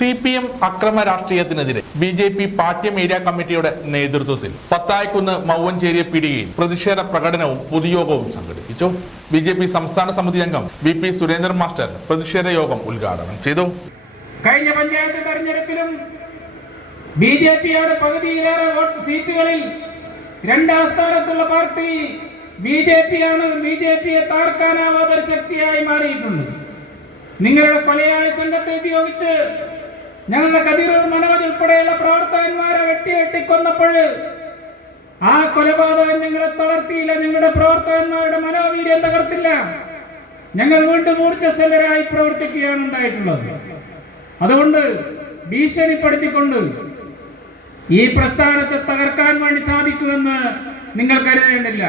C P M അക്രമ രാഷ്ട്രീയത്തിനെതിരെ B J P Pattiam area കമ്മിറ്റിയുടെ നേതൃത്വത്തിൽ പത്തായക്കുന്ന് മൗവഞ്ചേരിയെ പിടിയിൽ പ്രതിഷേധ പ്രകടനവും പൊതുയോഗവും സംഘടിപ്പിച്ചു. ബി ജെ പി സംസ്ഥാന സമിതി അംഗം വി പി സുരേന്ദ്രൻ മാസ്റ്റർ പ്രതിഷേധ യോഗം ഉദ്ഘാടനം ചെയ്തു. കഴിഞ്ഞ പഞ്ചായത്ത് തെരഞ്ഞെടുപ്പിലും ബി ജെ പിയുടെ പകുതിയിലേറെ വോട്ട് സീറ്റുകളിൽ രണ്ടാം സ്ഥാനത്തുള്ള പാർട്ടി ബി ജെ പിയാണ് ബി ജെ പിയെ താർക്കാനാവാത്ത ശക്തിയായി മാറിയിട്ടുണ്ട്. നിങ്ങളുടെ കൊലയാളി സംഘത്തെ ഉപയോഗിച്ച് ഞങ്ങളുടെ കതിരൂർ മനോജ് ഉൾപ്പെടെയുള്ള പ്രവർത്തകന്മാരെ വെട്ടി വെട്ടിക്കൊന്നപ്പോൾ ആ കൊലപാതകം ഞങ്ങളെ തളർത്തിയില്ല. ഞങ്ങളുടെ പ്രവർത്തകന്മാരുടെ മനോവീര്യം തകർത്തില്ല. ഞങ്ങൾ വീണ്ടും ഊർജസ്വലരായി പ്രവർത്തിക്കുകയാണ് ഉണ്ടായിട്ടുള്ളത്. അതുകൊണ്ട് ഭീഷണിപ്പെടുത്തിക്കൊണ്ട് ഈ പ്രസ്ഥാനത്തെ തകർക്കാൻ വേണ്ടി സാധിക്കുമെന്ന് നിങ്ങൾ കരുതേണ്ടില്ല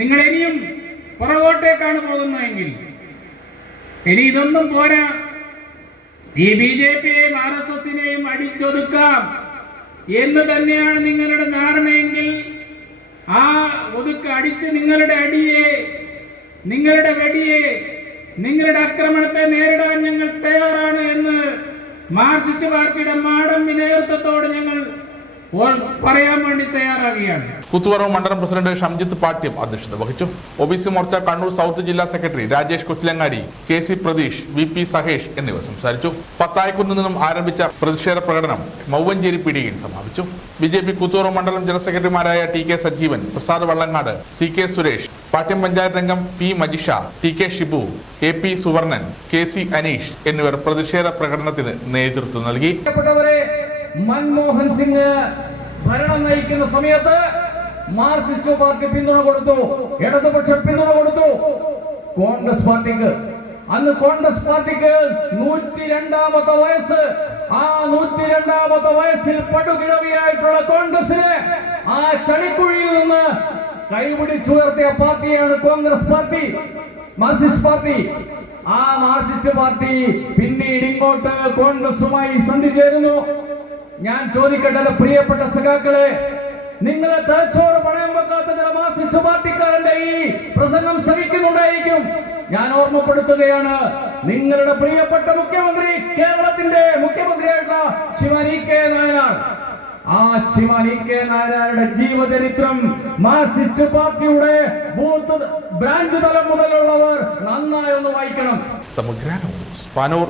നിങ്ങൾ ഇനിയും പുറകോട്ടേക്കാണ് പോകുന്നതെങ്കിൽ ഇനി ഇതൊന്നും പോരാ. ഈ ബി ജെ പിയെയും ആർ എസ് എസിനെയും അടിച്ചൊതുക്കാം. എന്ന് തന്നെയാണ് നിങ്ങളുടെ ധാരണയെങ്കിൽ ആ ഒതുക്ക് അടിച്ച് നിങ്ങളുടെ അടിയെ നിങ്ങളുടെ വെടിയെ നിങ്ങളുടെ ആക്രമണത്തെ നേരിടാൻ ഞങ്ങൾ തയ്യാറാണ് എന്ന് മാർക്സിസ്റ്റ് പാർട്ടിയുടെ മാടം ഓർ- പറയാൻ വേണ്ടി തയ്യാറാകുകയാണ് കൂത്തുപറമ്പ് മണ്ഡലം പ്രസിഡന്റ് ഷംജിത്ത് പാട്യം അധ്യക്ഷത വഹിച്ചു. O B C Morcha Kannur south ജില്ലാ secretary Rajesh Kochilangadi K C Pratheesh V P Sahesh എന്നിവർ സംസാരിച്ചു. പത്തായക്കുന്നിൽ നിന്നും ആരംഭിച്ച പ്രതിഷേധ പ്രകടനം മൗവഞ്ചേരി പീടികയിൽ സമാപിച്ചു. ബി ജെ പി കൂത്തുപറമ്പ് മണ്ഡലം ജനറൽ സെക്രട്ടറിമാരായ T K Sajeevan Prasad Vallangad C K Suresh Pattiam panchayat അംഗം P Majisha T K Shibu A P Suvarnan K C Aneesh എന്നിവർ പ്രതിഷേധ പ്രകടനത്തിന് നേതൃത്വം നൽകി. മൻമോഹൻ സിംഗ് ഭരണം നയിക്കുന്ന സമയത്ത് മാർക്സിസ്റ്റ് പാർട്ടി പിന്തുണ കൊടുത്തു ഇടതുപക്ഷം പിന്തുണ കൊടുത്തു. കോൺഗ്രസ് പാർട്ടിക്ക്. അന്ന് കോൺഗ്രസ് പാർട്ടിക്ക് നൂറ്റി രണ്ടാമത്തെ വയസ്സ്. ആ നൂറ്റി രണ്ടാമത്തെ വയസ്സിൽ പടുകിഴവിയായിട്ടുള്ള കോൺഗ്രസിന് ആ ചളിക്കുഴിയിൽ നിന്ന് കൈപിടിച്ചുയർത്തിയ പാർട്ടിയാണ് കോൺഗ്രസ് പാർട്ടി മാർസിസ്റ്റ് പാർട്ടി. ആ മാർസിസ്റ്റ് പാർട്ടി പിന്നീട് ഇങ്ങോട്ട് കോൺഗ്രസുമായി സന്ധി ചേരുന്നു ഞാൻ ചോദിക്കട്ടെ പ്രിയപ്പെട്ട സഖാക്കളെ നിങ്ങളെ തലച്ചോറ് പണയം വെക്കാത്ത ചില പാർട്ടിക്കാരന്റെ ഈ പ്രസംഗം ശ്രമിക്കുന്നുണ്ടായിരിക്കും ഞാൻ ഓർമ്മപ്പെടുത്തുകയാണ് നിങ്ങളുടെ പ്രിയപ്പെട്ട മുഖ്യമന്ത്രി കേരളത്തിന്റെ മുഖ്യമന്ത്രിയായിട്ടുള്ള ശിവൻ കെ നായനാർ ആ ശിവൻ ഇ കെ നായനാരുടെ ജീവചരിത്രം മാർസിസ്റ്റ് പാർട്ടിയുടെ ബൂത്ത് ബ്രാഞ്ച് തലം മുതലുള്ളവർ നന്നായി ഒന്ന് വായിക്കണം. സമഗ്ര ന്യൂസ് പാനൂർ